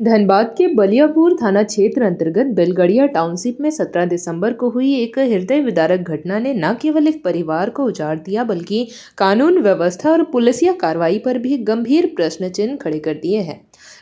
धनबाद के बलियापुर थाना क्षेत्र अंतर्गत बेलगड़िया टाउनशिप में 17 दिसंबर को हुई एक हृदय विदारक घटना ने न केवल एक परिवार को उजाड़ दिया बल्कि कानून व्यवस्था और पुलिसिया कार्रवाई पर भी गंभीर प्रश्न चिन्ह खड़े कर दिए हैं।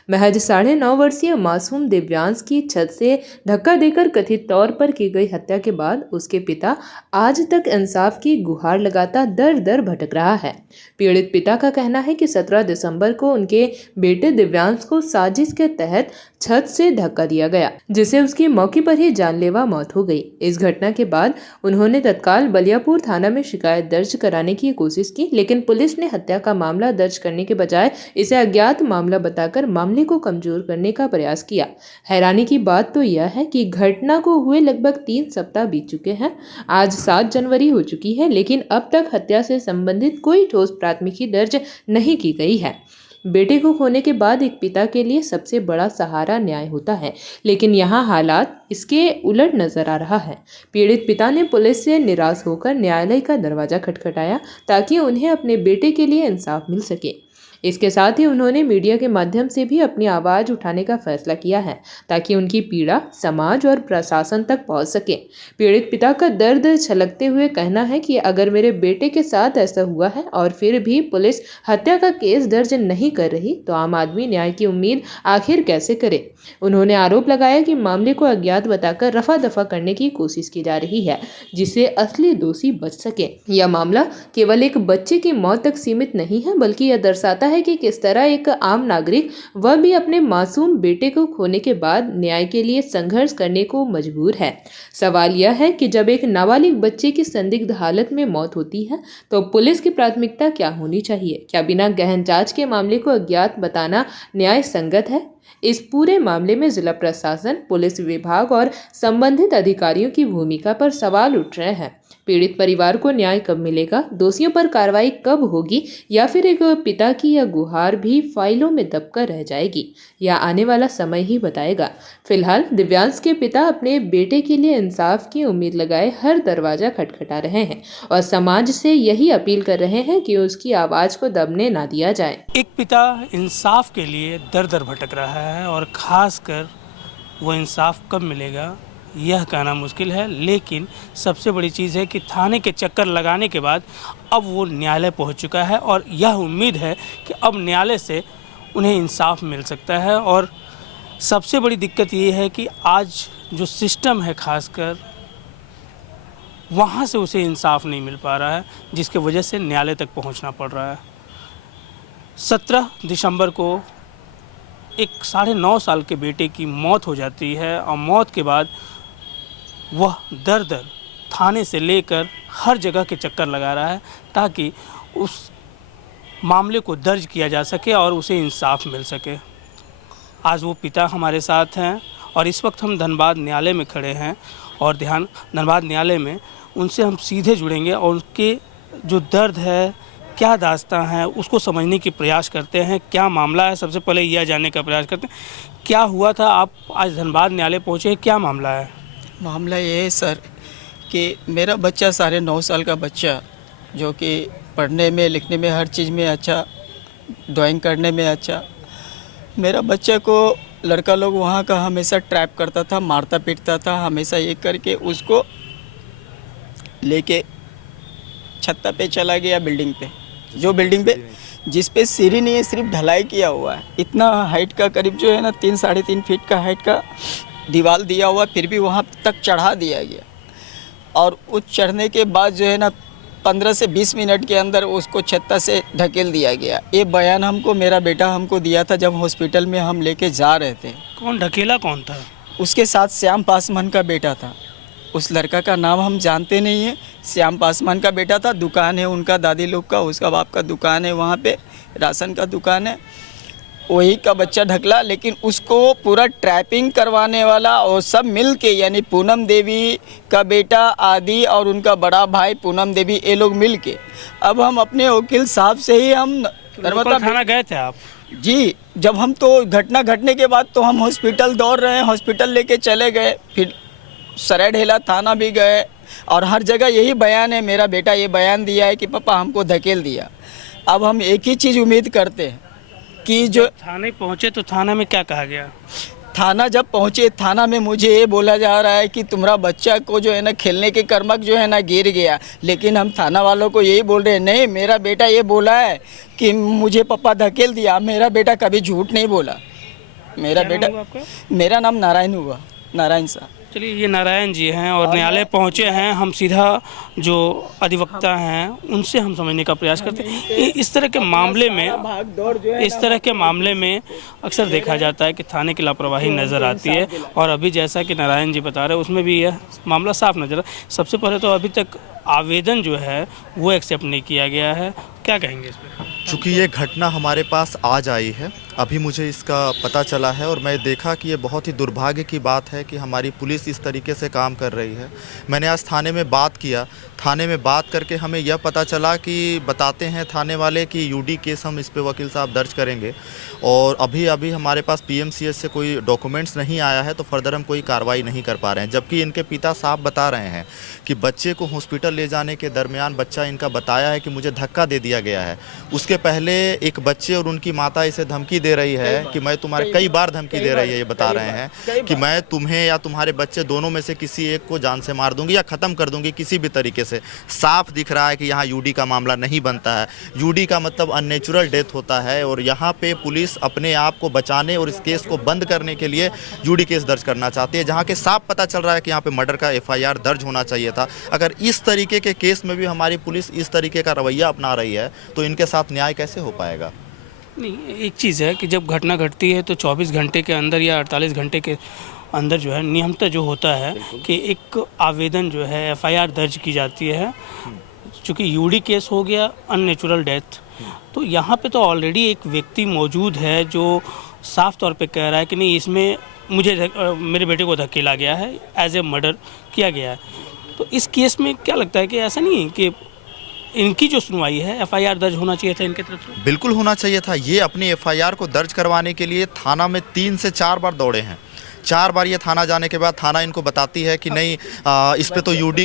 महज 9.5 वर्षीय मासूम दिव्यांश की छत से धक्का देकर कथित तौर पर की गई हत्या के बाद उसके पिता आज तक इंसाफ की गुहार लगाता दर दर भटक रहा है। पीड़ित पिता का कहना है कि 17 दिसंबर को उनके बेटे दिव्यांश को साजिश के तहत छत से धक्का दिया गया, जिससे उसकी मौके पर ही जानलेवा मौत हो गई। इस घटना के बाद उन्होंने तत्काल बलियापुर थाना में शिकायत दर्ज कराने की कोशिश की, लेकिन पुलिस ने हत्या का मामला दर्ज करने के बजाय इसे अज्ञात मामला बताकर मामले को कमजोर करने का प्रयास किया। हैरानी की बात तो यह है कि घटना को हुए लगभग 3 सप्ताह बीत चुके हैं। आज 7 जनवरी हो चुकी है, लेकिन अब तक हत्या से संबंधित कोई ठोस प्राथमिकी दर्ज नहीं की गई है। बेटे को खोने के बाद एक पिता के लिए सबसे बड़ा सहारा न्याय होता है, लेकिन यहाँ हालात इसके उलट नजर आ रहा है। पीड़ित पिता ने पुलिस से निराश होकर न्यायालय का दरवाजा खटखटाया ताकि उन्हें अपने बेटे के लिए इंसाफ मिल सके। इसके साथ ही उन्होंने मीडिया के माध्यम से भी अपनी आवाज उठाने का फैसला किया है ताकि उनकी पीड़ा समाज और प्रशासन तक पहुंच सके। पीड़ित पिता का दर्द छलकते हुए कहना है कि अगर मेरे बेटे के साथ ऐसा हुआ है और फिर भी पुलिस हत्या का केस दर्ज नहीं कर रही तो आम आदमी न्याय की उम्मीद आखिर कैसे करे। उन्होंने आरोप लगाया कि मामले को अज्ञात बताकर रफा दफा करने की कोशिश की जा रही है, जिससे असली दोषी बच सके। यह मामला केवल एक बच्चे की मौत तक सीमित नहीं है, बल्कि यह दर्शाता है कि किस तरह एक आम नागरिक वह भी अपने मासूम बेटे को खोने के बाद न्याय के लिए संघर्ष करने को मजबूर है। सवाल यह है कि जब एक नाबालिग बच्चे की संदिग्ध हालत में मौत होती है तो पुलिस की प्राथमिकता क्या होनी चाहिए? क्या बिना गहन जांच के मामले को अज्ञात बताना न्याय संगत है? इस पूरे मामले में जिला प्रशासन, पुलिस विभाग और संबंधित अधिकारियों की भूमिका पर सवाल उठ रहे हैं। पीड़ित परिवार को न्याय कब मिलेगा, दोषियों पर कार्रवाई कब होगी, या फिर एक पिता की यह गुहार भी फाइलों में दबकर रह जाएगी, या आने वाला समय ही बताएगा। फिलहाल दिव्यांश के पिता अपने बेटे के लिए इंसाफ की उम्मीद लगाए हर दरवाजा खटखटा रहे हैं और समाज से यही अपील कर रहे हैं कि उसकी आवाज को दबने ना दिया जाए। एक पिता इंसाफ के लिए दर दर भटक रहा है और खासकर वो इंसाफ कब मिलेगा यह कहना मुश्किल है, लेकिन सबसे बड़ी चीज़ है कि थाने के चक्कर लगाने के बाद अब वो न्यायालय पहुंच चुका है और यह उम्मीद है कि अब न्यायालय से उन्हें इंसाफ मिल सकता है। और सबसे बड़ी दिक्कत ये है कि आज जो सिस्टम है खासकर वहाँ से उसे इंसाफ नहीं मिल पा रहा है, जिसके वजह से न्यायालय तक पहुँचना पड़ रहा है। 17 दिसंबर को एक 9.5 साल के बेटे की मौत हो जाती है और मौत के बाद वह दर दर थाने से लेकर हर जगह के चक्कर लगा रहा है ताकि उस मामले को दर्ज किया जा सके और उसे इंसाफ मिल सके। आज वो पिता हमारे साथ हैं और इस वक्त हम धनबाद न्यायालय में खड़े हैं और धनबाद न्यायालय में उनसे हम सीधे जुड़ेंगे और उनके जो दर्द है, क्या दास्तां है, उसको समझने की प्रयास करते हैं। क्या मामला है, सबसे पहले यह जानने का प्रयास करते हैं। क्या हुआ था, आप आज धनबाद न्यायालय पहुँचे, क्या मामला है? मामला ये है सर कि मेरा बच्चा 9.5 साल का बच्चा जो कि पढ़ने में, लिखने में, हर चीज़ में अच्छा, ड्राइंग करने में अच्छा, मेरा बच्चे को लड़का लोग वहाँ का हमेशा ट्रैप करता था, मारता पीटता था, हमेशा ये करके उसको लेके छत पे चला गया बिल्डिंग पे, जो बिल्डिंग पे जिस पे सीढ़ी नहीं है, सिर्फ ढलाई किया हुआ है। इतना हाइट का करीब जो है ना 3-3.5 फीट का हाइट का दीवार दिया हुआ, फिर भी वहाँ तक चढ़ा दिया गया और उस चढ़ने के बाद जो है ना 15 से 20 मिनट के अंदर उसको छत्ता से ढकेल दिया गया। ये बयान हमको मेरा बेटा हमको दिया था जब हॉस्पिटल में हम लेके जा रहे थे। कौन ढकेला, कौन था? उसके साथ श्याम पासवान का बेटा था। उस लड़का का नाम हम जानते नहीं है। श्याम पासवान का बेटा था, दुकान है उनका दादी लोग का, उसका बाप का दुकान है, वहाँ पे राशन का दुकान है, वही का बच्चा ढकला। लेकिन उसको पूरा ट्रैपिंग करवाने वाला और सब मिल के, यानी पूनम देवी का बेटा आदि और उनका बड़ा भाई पूनम देवी, ये लोग मिल के, अब हम अपने वकील साहब से ही हम नर्मदा थाना गए थे आप? जी, जब हम तो घटना घटने के बाद तो हम हॉस्पिटल दौड़ रहे हैं, हॉस्पिटल लेके चले गए, फिर सरायढेला थाना भी गए और हर जगह यही बयान है। मेरा बेटा ये बयान दिया है कि पापा हमको धकेल दिया। अब हम एक ही चीज़ उम्मीद करते हैं कि जो थाने पहुंचे तो थाना में क्या कहा गया? थाना जब पहुँचे, थाना में मुझे ये बोला जा रहा है कि तुम्हारा बच्चा को जो है ना खेलने के कर्मक जो है ना गिर गया। लेकिन हम थाना वालों को यही बोल रहे हैं, नहीं, मेरा बेटा ये बोला है कि मुझे पापा धकेल दिया। मेरा बेटा कभी झूठ नहीं बोला। मेरा क्या बेटा, नाम हुआ आपका? मेरा नाम नारायण हुआ, नारायण साहब। चलिए, ये नारायण जी हैं और न्यायालय पहुंचे हैं। हम सीधा जो अधिवक्ता हैं उनसे हम समझने का प्रयास करते हैं। इस तरह के मामले में अक्सर देखा जाता है कि थाने की लापरवाही नज़र आती है, और अभी जैसा कि नारायण जी बता रहे हैं उसमें भी यह मामला साफ नजर है। सबसे पहले तो अभी तक आवेदन जो है वो एक्सेप्ट नहीं किया गया है, क्या कहेंगे इस पर? चूँकि ये घटना हमारे पास आज आई है, अभी मुझे इसका पता चला है और मैं देखा कि ये बहुत ही दुर्भाग्य की बात है कि हमारी पुलिस इस तरीके से काम कर रही है। मैंने आज थाने में बात किया, थाने में बात करके हमें यह पता चला कि बताते हैं थाने वाले कि यूडी केस हम इस पे वकील साहब दर्ज करेंगे, और अभी हमारे पास पीएमसीएच से कोई डॉक्यूमेंट्स नहीं आया है, तो फर्दर हम कोई कार्रवाई नहीं कर पा रहे हैं। जबकि इनके पिता साहब बता रहे हैं कि बच्चे को हॉस्पिटल ले जाने के दरमियान बच्चा इनका बताया है कि मुझे धक्का दे दिया गया है। उसके पहले एक बच्चे और उनकी माता इसे धमकी दे रही है कि मैं तुम्हारे, कई बार धमकी दे रही है, ये बता रहे हैं कि मैं तुम्हें या तुम्हारे बच्चे दोनों में से किसी एक को जान से मार दूंगी या ख़त्म कर दूंगी किसी भी तरीके से। साफ दिख रहा है कि यहाँ यूडी का मामला नहीं बनता है। यूडी का मतलब अननेचुरल डेथ होता है, और यहाँ पे पुलिस अपने आप को बचाने और इस केस को बंद करने के लिए यूडी केस दर्ज करना चाहती है, जहाँ के साफ पता चल रहा है कि यहाँ पे मर्डर का एफआईआर दर्ज होना चाहिए था। अगर इस तरीके के केस में भी हमारी पुलिस इस तरीके का रवैया अपना रही है तो इनके साथ न्याय कैसे हो पाएगा? नहीं, एक चीज़ है कि जब घटना घटती है तो 24 घंटे के अंदर या 48 घंटे के अंदर जो है नियमतः जो होता है कि एक आवेदन जो है एफआईआर दर्ज की जाती है। चूँकि यूडी केस हो गया, अननेचुरल डेथ, तो यहाँ पे तो ऑलरेडी एक व्यक्ति मौजूद है जो साफ तौर पे कह रहा है कि नहीं, इसमें मेरे बेटे को धकेला गया है, एज ए मर्डर किया गया है। तो इस केस में क्या लगता है कि ऐसा नहीं है कि इनकी जो सुनवाई है एफआईआर दर्ज होना चाहिए था इनके तरफ से? बिल्कुल होना चाहिए था। ये अपनी एफआईआर को दर्ज करवाने के लिए थाना में 3 से 4 बार दौड़े हैं। 4 बार ये थाना जाने के बाद थाना इनको बताती है कि नहीं, इस पे तो यूडी,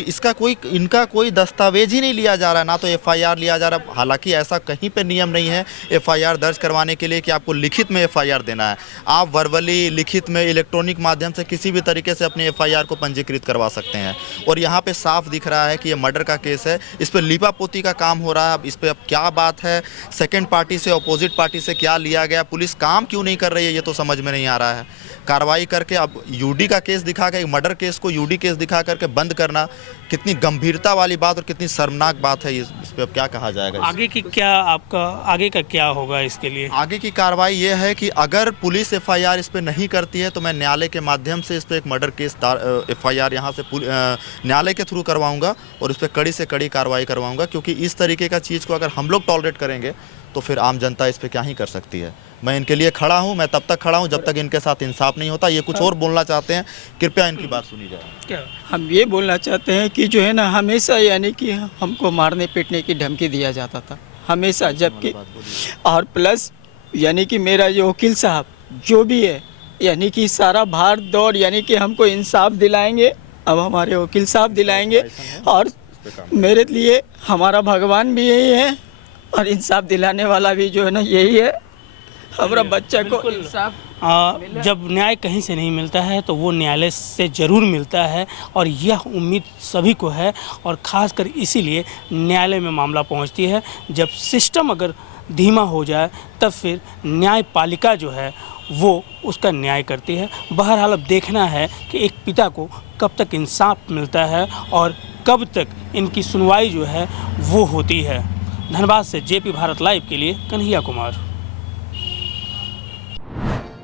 इनका कोई दस्तावेज ही नहीं लिया जा रहा है, ना तो एफआईआर लिया जा रहा है। हालांकि ऐसा कहीं पे नियम नहीं है एफआईआर दर्ज करवाने के लिए कि आपको लिखित में एफआईआर देना है। आप वर्बली, लिखित में, इलेक्ट्रॉनिक माध्यम से किसी भी तरीके से अपने एफआईआर को पंजीकृत करवा सकते हैं। और यहाँ पे साफ दिख रहा है कि ये मर्डर का केस है, इस पर लीपापोती का काम हो रहा है। अब इस पर अब क्या बात है, सेकेंड पार्टी से, अपोजिट पार्टी से क्या लिया गया, पुलिस काम क्यों नहीं कर रही है, ये तो समझ में नहीं आ रहा है। कार्रवाई करके अब यूडी का केस दिखा के, मर्डर केस को यूडी केस दिखा करके बंद करना कितनी गंभीरता वाली बात और कितनी शर्मनाक बात है। इस पे अब क्या कहा जाएगा? आगे का क्या होगा इसके लिए? आगे की कार्रवाई ये है कि अगर पुलिस एफआईआर इस पे नहीं करती है तो मैं न्यायालय के माध्यम से इस पे एक मर्डर केस एफआईआर यहाँ से न्यायालय के थ्रू करवाऊंगा और इस पे कड़ी से कड़ी कार्रवाई करवाऊंगा। क्योंकि इस तरीके का चीज़ को अगर हम लोग टॉलरेट करेंगे तो फिर आम जनता इस पे क्या ही कर सकती है। मैं इनके लिए खड़ा हूं, मैं तब तक खड़ा हूं जब तक इनके साथ इंसाफ नहीं होता। ये कुछ और बोलना चाहते हैं, कृपया इनकी बात सुनी जाए। क्या हम ये बोलना चाहते हैं कि जो है ना, हमेशा यानी कि हमको मारने पीटने की धमकी दिया जाता था हमेशा, जबकि और प्लस यानी कि मेरा जो वकील साहब जो भी है, यानी कि सारा भार दौड़ यानी कि हमको इंसाफ दिलाएंगे। अब हमारे वकील साहब दिलाएंगे, और मेरे लिए हमारा भगवान भी यही है और इंसाफ दिलाने वाला भी जो है ना यही है। हमारा बच्चा को इंसाफ जब न्याय कहीं से नहीं मिलता है तो वो न्यायालय से ज़रूर मिलता है, और यह उम्मीद सभी को है। और ख़ासकर इसीलिए न्यायालय में मामला पहुंचती है। जब सिस्टम अगर धीमा हो जाए तब फिर न्यायपालिका जो है वो उसका न्याय करती है। बहरहाल अब देखना है कि एक पिता को कब तक इंसाफ मिलता है और कब तक इनकी सुनवाई जो है वो होती है। धनबाद से जेपी भारत लाइव के लिए कन्हैया कुमार।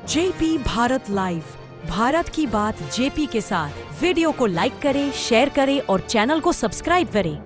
जेपी भारत लाइव, भारत की बात जेपी के साथ। वीडियो को लाइक करें, शेयर करें और चैनल को सब्सक्राइब करें।